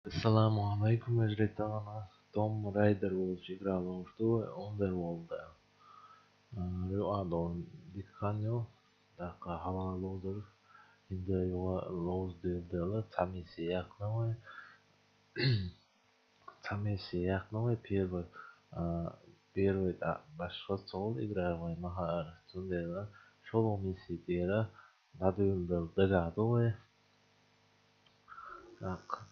Assalamualaikum Ezretana. Tom Raider Wolf играл что Underworld. Ruadon Dikanyo. Така хава лозер. Инде юла лоз дела. Тамиси яхнове. Тамиси яхнове первый башқот сол игравай маха тундела. Шоло миси тера. Надундел дегадове. Так.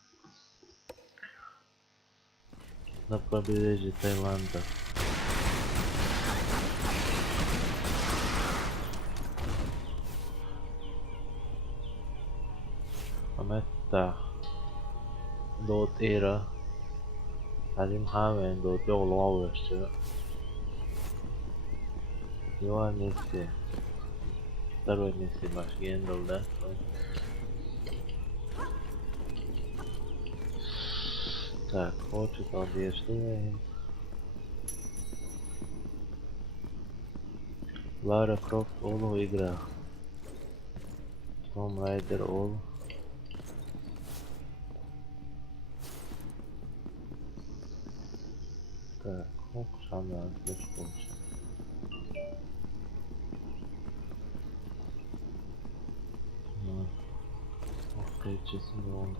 На побережье Таиланда. Ametta до era Harim Haven до Teologisch Его миссия второй миссии Башгендл, да? Так, хочет одежды. Лара Крофт Олу игра. Том Райдер Ол. Так, Шана Отличкович. Окей, честно.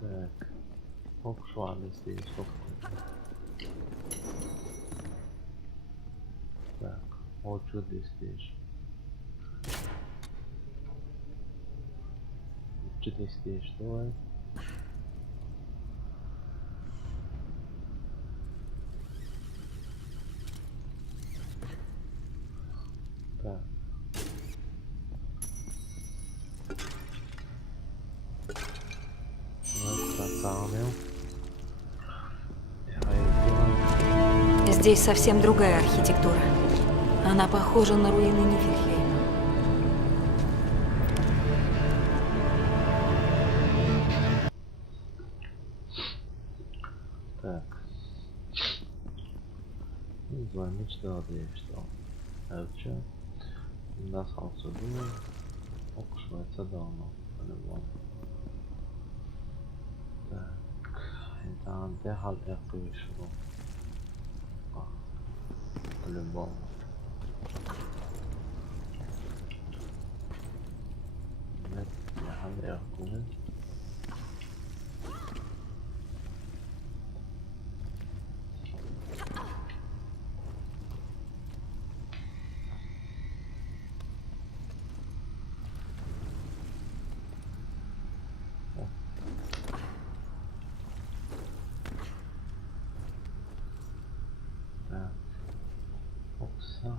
Так, Шваны здесь, так, вот что здесь. Что здесь, что? Так. Здесь совсем другая архитектура. Она похожа на руины Нифельхейма. Так. Не знаю, мечтал я, что. А что? Нас отсюда окушивается давно, по-любому. Так. Это антехал я вышло. По-любому. Нет, я купил.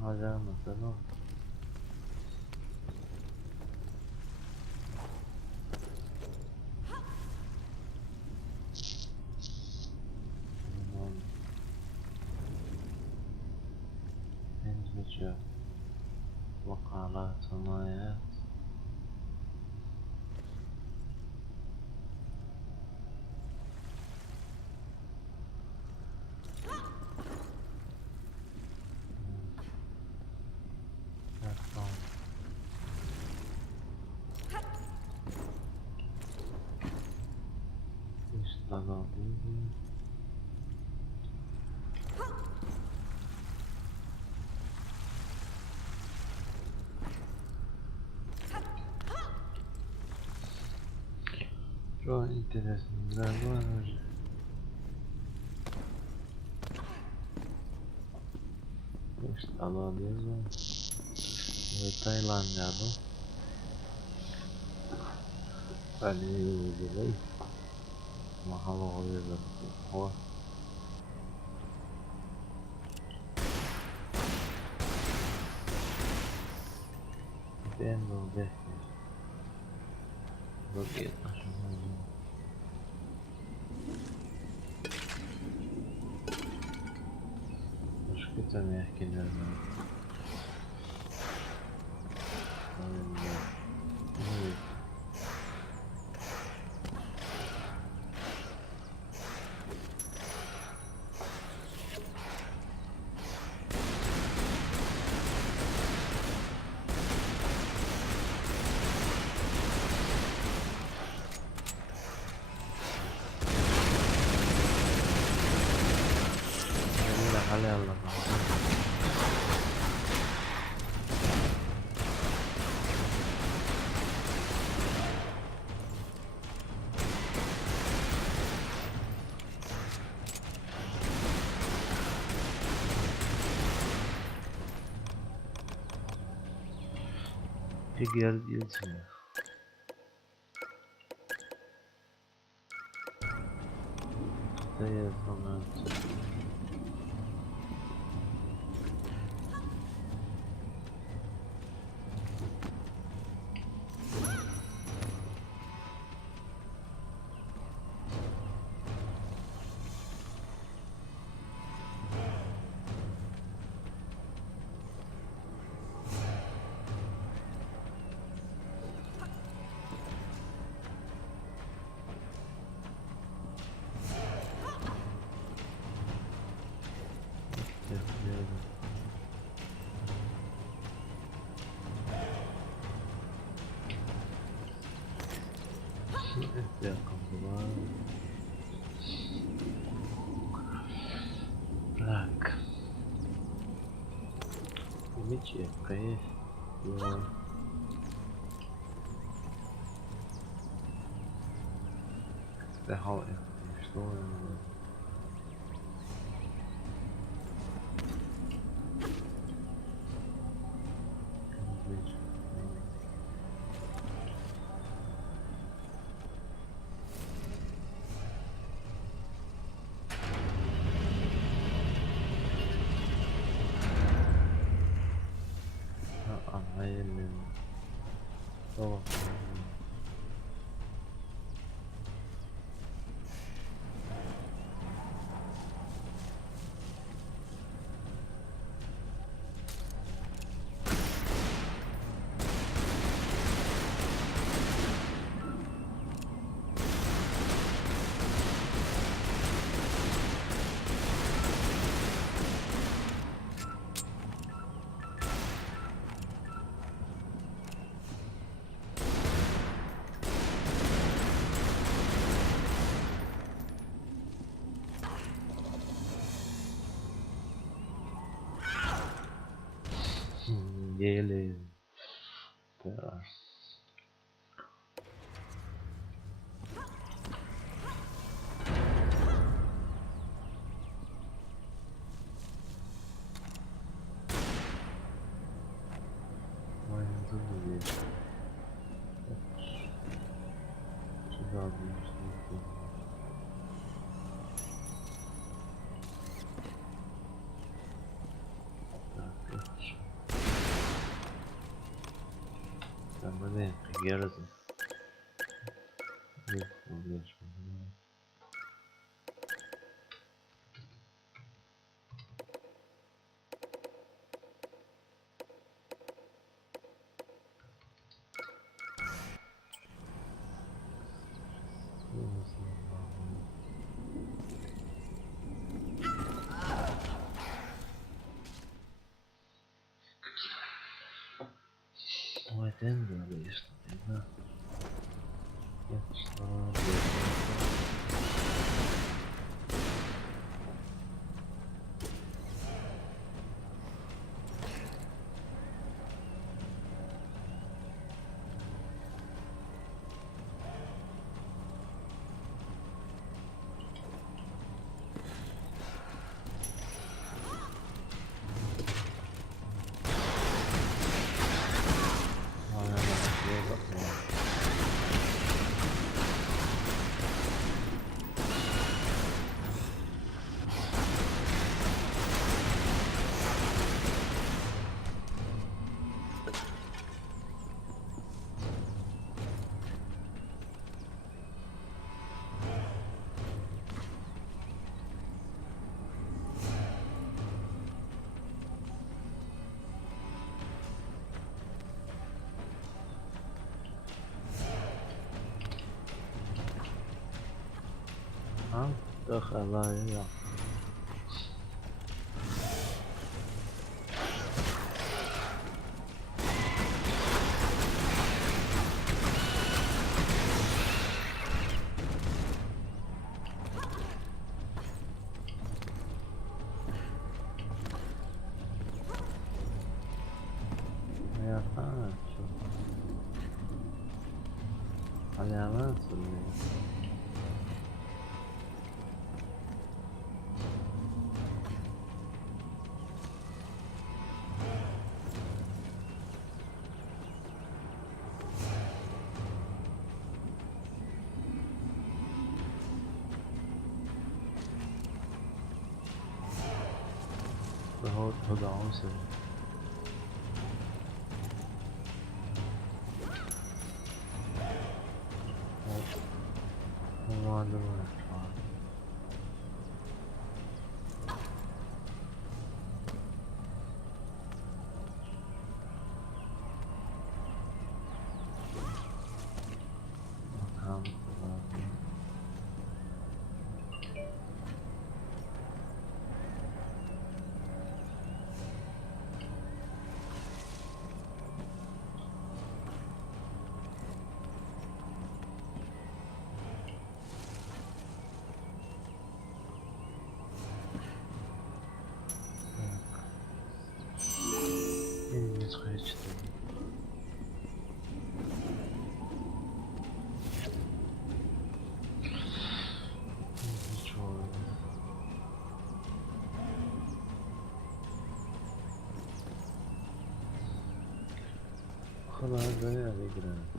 Hala mesela İngilizce vakalat sanayet işledim. Çok interesanlar var. İşledim. Ve Tayland'da Bali gibi mahal oluyor o. Ben de roket aşamadım. Başka da mehkiler var. Pierdolcie. To jest moment. Jaką była? Tak. Mycie, jest. No. Zdechał jak szło. Anleihen. So. Jele. Teraz. Moje zrozumienie. Przydatnie, że tak, już. Tam będę gierzy. Nie wiesz, ой, ten jest jedna. Jak sobie. Ale na takiego. A, trochę ja. Ja patrzę. Ale ja mam sobie. Hadi onu sev. O vardı mı? Bakalım. İlginç kaçtı. İlginç oldu. Bu kadar böyle eve girelim.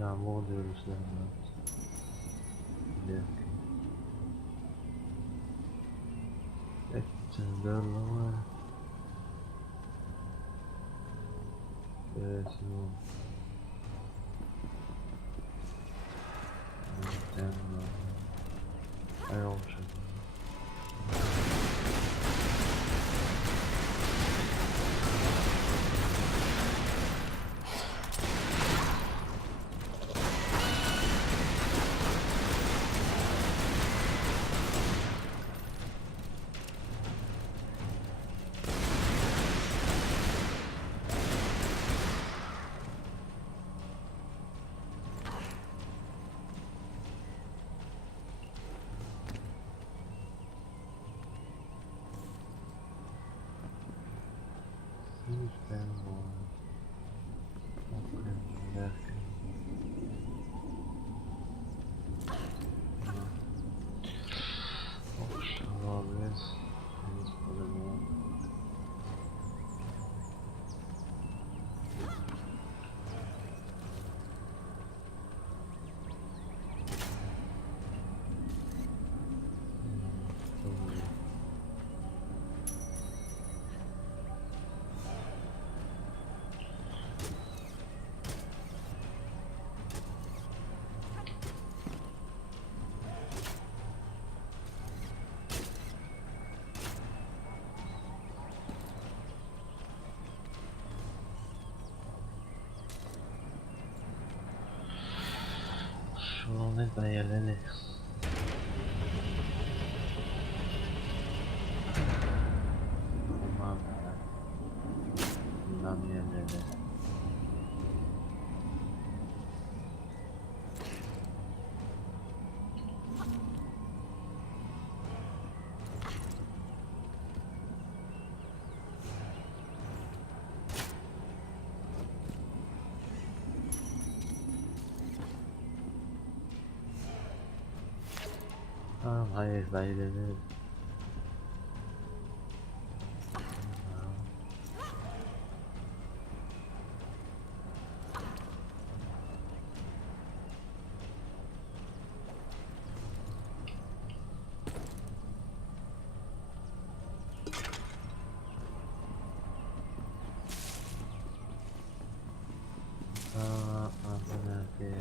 Ya bu diyoruz lan. Etçenderlama. Evet, bu. Ay olmuş. Lütfen bu. Şunu ne dayalı. Tamam. Bundan yerleri. Tamam, hayır dayalı. Nerede?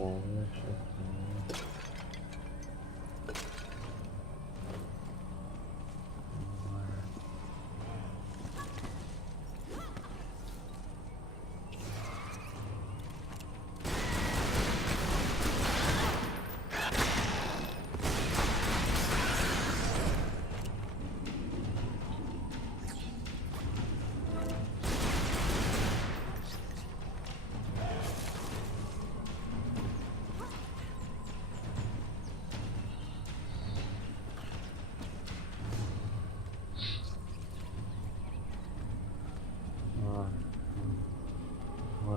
Oh,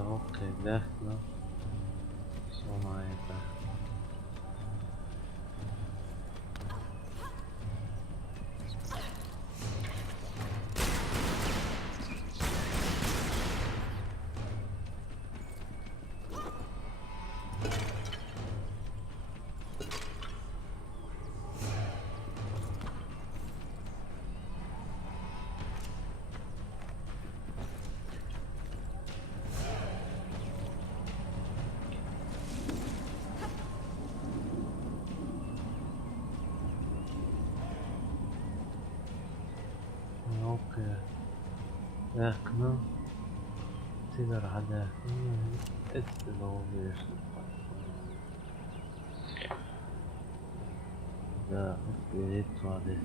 اوكي داخله صناعته. اوكي داخله تقدر على التنوير ده upgrade عليه